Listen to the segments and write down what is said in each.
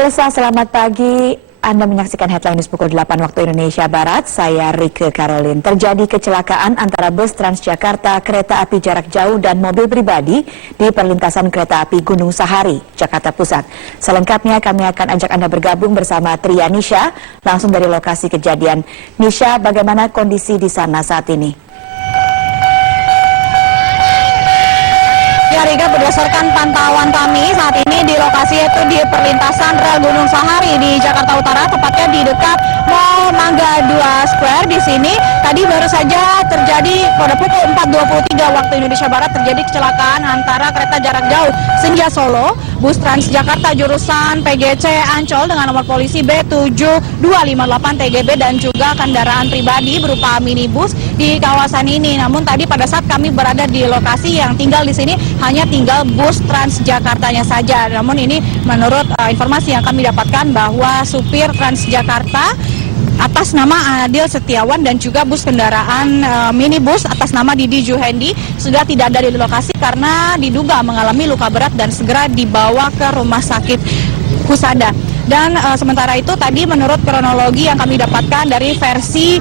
Pemirsa, selamat pagi. Anda menyaksikan Headline News pukul 8 waktu Indonesia Barat. Saya Rike Caroline. Terjadi kecelakaan antara bus Transjakarta, kereta api jarak jauh dan mobil pribadi di perlintasan kereta api Gunung Sahari, Jakarta Pusat. Selengkapnya kami akan ajak Anda bergabung bersama Tria Nisha langsung dari lokasi kejadian. Nisha, bagaimana kondisi di sana saat ini? Ya Rika, berdasarkan pantauan kami saat ini di lokasi yaitu di perlintasan rel Gunung Sahari di Jakarta Utara, tepatnya di dekat Mall Mangga 2 Square. Di sini tadi baru saja terjadi pada pukul 4.23 waktu Indonesia Barat terjadi kecelakaan antara kereta jarak jauh Senja Solo, bus Transjakarta jurusan PGC Ancol dengan nomor polisi B7258 TGB dan juga kendaraan pribadi berupa minibus di kawasan ini. Namun tadi pada saat kami berada di lokasi yang tinggal di sini hanya tinggal bus Transjakartanya saja. Namun ini menurut informasi yang kami dapatkan bahwa supir Transjakarta atas nama Adil Setiawan dan juga bus kendaraan minibus atas nama Didi Juhendi sudah tidak ada di lokasi karena diduga mengalami luka berat dan segera dibawa ke rumah sakit Husada. Dan sementara itu tadi menurut kronologi yang kami dapatkan dari versi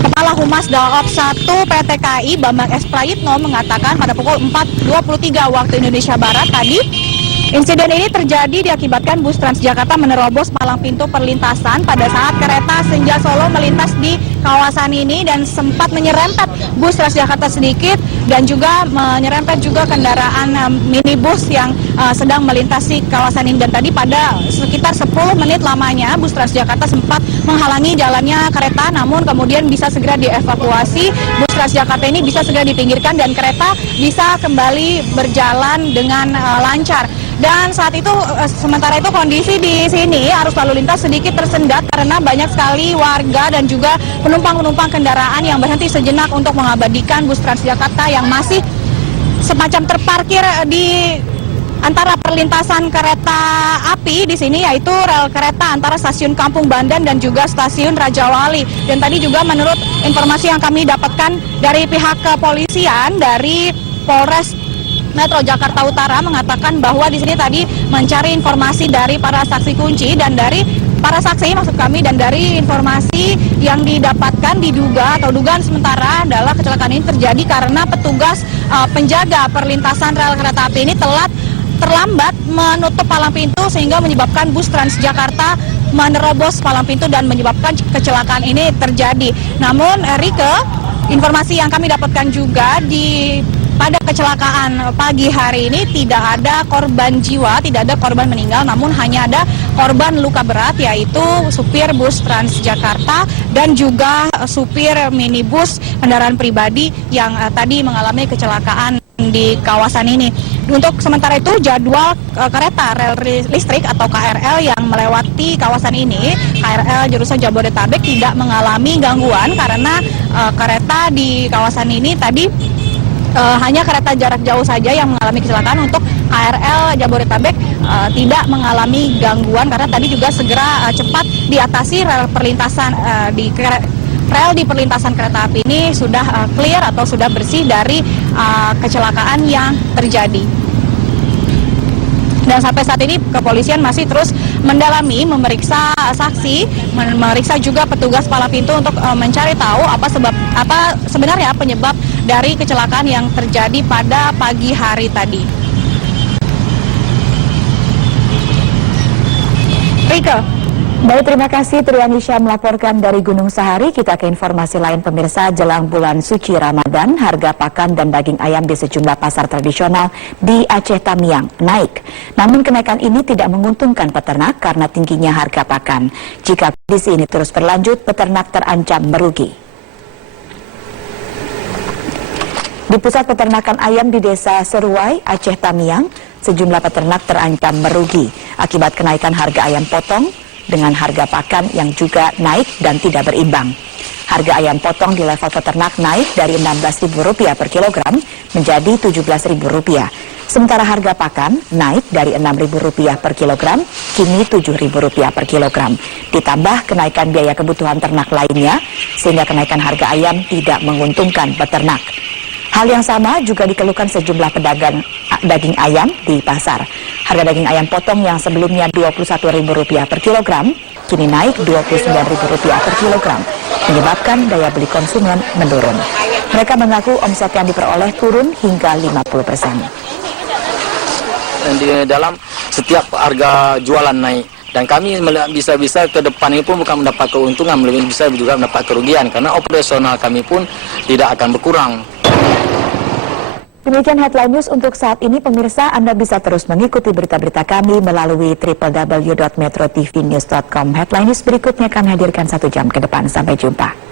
Kepala Humas Daob 1 PT KAI Bambang S. Prayitno mengatakan pada pukul 4.23 waktu Indonesia Barat tadi insiden ini terjadi diakibatkan bus Transjakarta menerobos palang pintu perlintasan pada saat kereta Senja Solo melintas di kawasan ini dan sempat menyerempet bus Transjakarta sedikit dan juga menyerempet juga kendaraan minibus yang sedang melintasi kawasan ini. Dan tadi pada sekitar 10 menit lamanya bus Transjakarta sempat menghalangi jalannya kereta, namun kemudian bisa segera dievakuasi. Bus Transjakarta ini bisa segera dipinggirkan dan kereta bisa kembali berjalan dengan lancar. Dan saat itu, sementara itu kondisi di sini arus lalu lintas sedikit tersendat karena banyak sekali warga dan juga penumpang-penumpang kendaraan yang berhenti sejenak untuk mengabadikan bus Transjakarta yang masih semacam terparkir di antara perlintasan kereta api di sini, yaitu rel kereta antara stasiun Kampung Bandan dan juga stasiun Rajawali. Dan tadi juga menurut informasi yang kami dapatkan dari pihak kepolisian dari Polres Metro Jakarta Utara mengatakan bahwa di sini tadi mencari informasi dari para saksi kunci dan dari para saksi maksud kami, dan dari informasi yang didapatkan diduga atau dugaan sementara adalah kecelakaan ini terjadi karena petugas penjaga perlintasan rel kereta api ini terlambat menutup palang pintu sehingga menyebabkan bus Transjakarta menerobos palang pintu dan menyebabkan kecelakaan ini terjadi. Namun Rike, informasi yang kami dapatkan juga pada kecelakaan pagi hari ini tidak ada korban jiwa, tidak ada korban meninggal, namun hanya ada korban luka berat yaitu supir bus Transjakarta dan juga supir minibus kendaraan pribadi yang tadi mengalami kecelakaan di kawasan ini. Untuk sementara itu jadwal kereta rel listrik atau KRL yang melewati kawasan ini, KRL jurusan Jabodetabek, tidak mengalami gangguan karena kereta di kawasan ini tadi hanya kereta jarak jauh saja yang mengalami kecelakaan. Untuk KRL Jabodetabek tidak mengalami gangguan karena tadi juga segera cepat diatasi rel perlintasan rel di perlintasan kereta api ini sudah clear atau sudah bersih dari kecelakaan yang terjadi. Dan sampai saat ini kepolisian masih terus mendalami, memeriksa saksi, memeriksa juga petugas palang pintu untuk mencari tahu apa sebenarnya penyebab dari kecelakaan yang terjadi pada pagi hari tadi. Rike. Baik, terima kasih Tria Nisha melaporkan dari Gunung Sahari. Kita ke informasi lain pemirsa. Jelang bulan suci Ramadan, harga pakan dan daging ayam di sejumlah pasar tradisional di Aceh Tamiang naik. Namun kenaikan ini tidak menguntungkan peternak karena tingginya harga pakan. Jika kondisi ini terus berlanjut, peternak terancam merugi. Di pusat peternakan ayam di Desa Seruai, Aceh Tamiang, sejumlah peternak terancam merugi akibat kenaikan harga ayam potong dengan harga pakan yang juga naik dan tidak berimbang. Harga ayam potong di level peternak naik dari Rp16.000 per kilogram menjadi Rp17.000. Sementara harga pakan naik dari Rp6.000 per kilogram, kini Rp7.000 per kilogram. Ditambah kenaikan biaya kebutuhan ternak lainnya, sehingga kenaikan harga ayam tidak menguntungkan peternak. Hal yang sama juga dikeluhkan sejumlah pedagang daging ayam di pasar. Harga daging ayam potong yang sebelumnya Rp21.000 per kilogram, kini naik Rp29.000 per kilogram, menyebabkan daya beli konsumen menurun. Mereka mengaku omset yang diperoleh turun hingga 50%. Di dalam setiap harga jualan naik, dan kami bisa-bisa ke depan ini pun bukan mendapat keuntungan, lebih bisa juga mendapat kerugian karena operasional kami pun tidak akan berkurang. Demikian headline news untuk saat ini. Pemirsa, Anda bisa terus mengikuti berita-berita kami melalui www.metrotvnews.com. Headline news berikutnya kami hadirkan 1 jam ke depan. Sampai jumpa.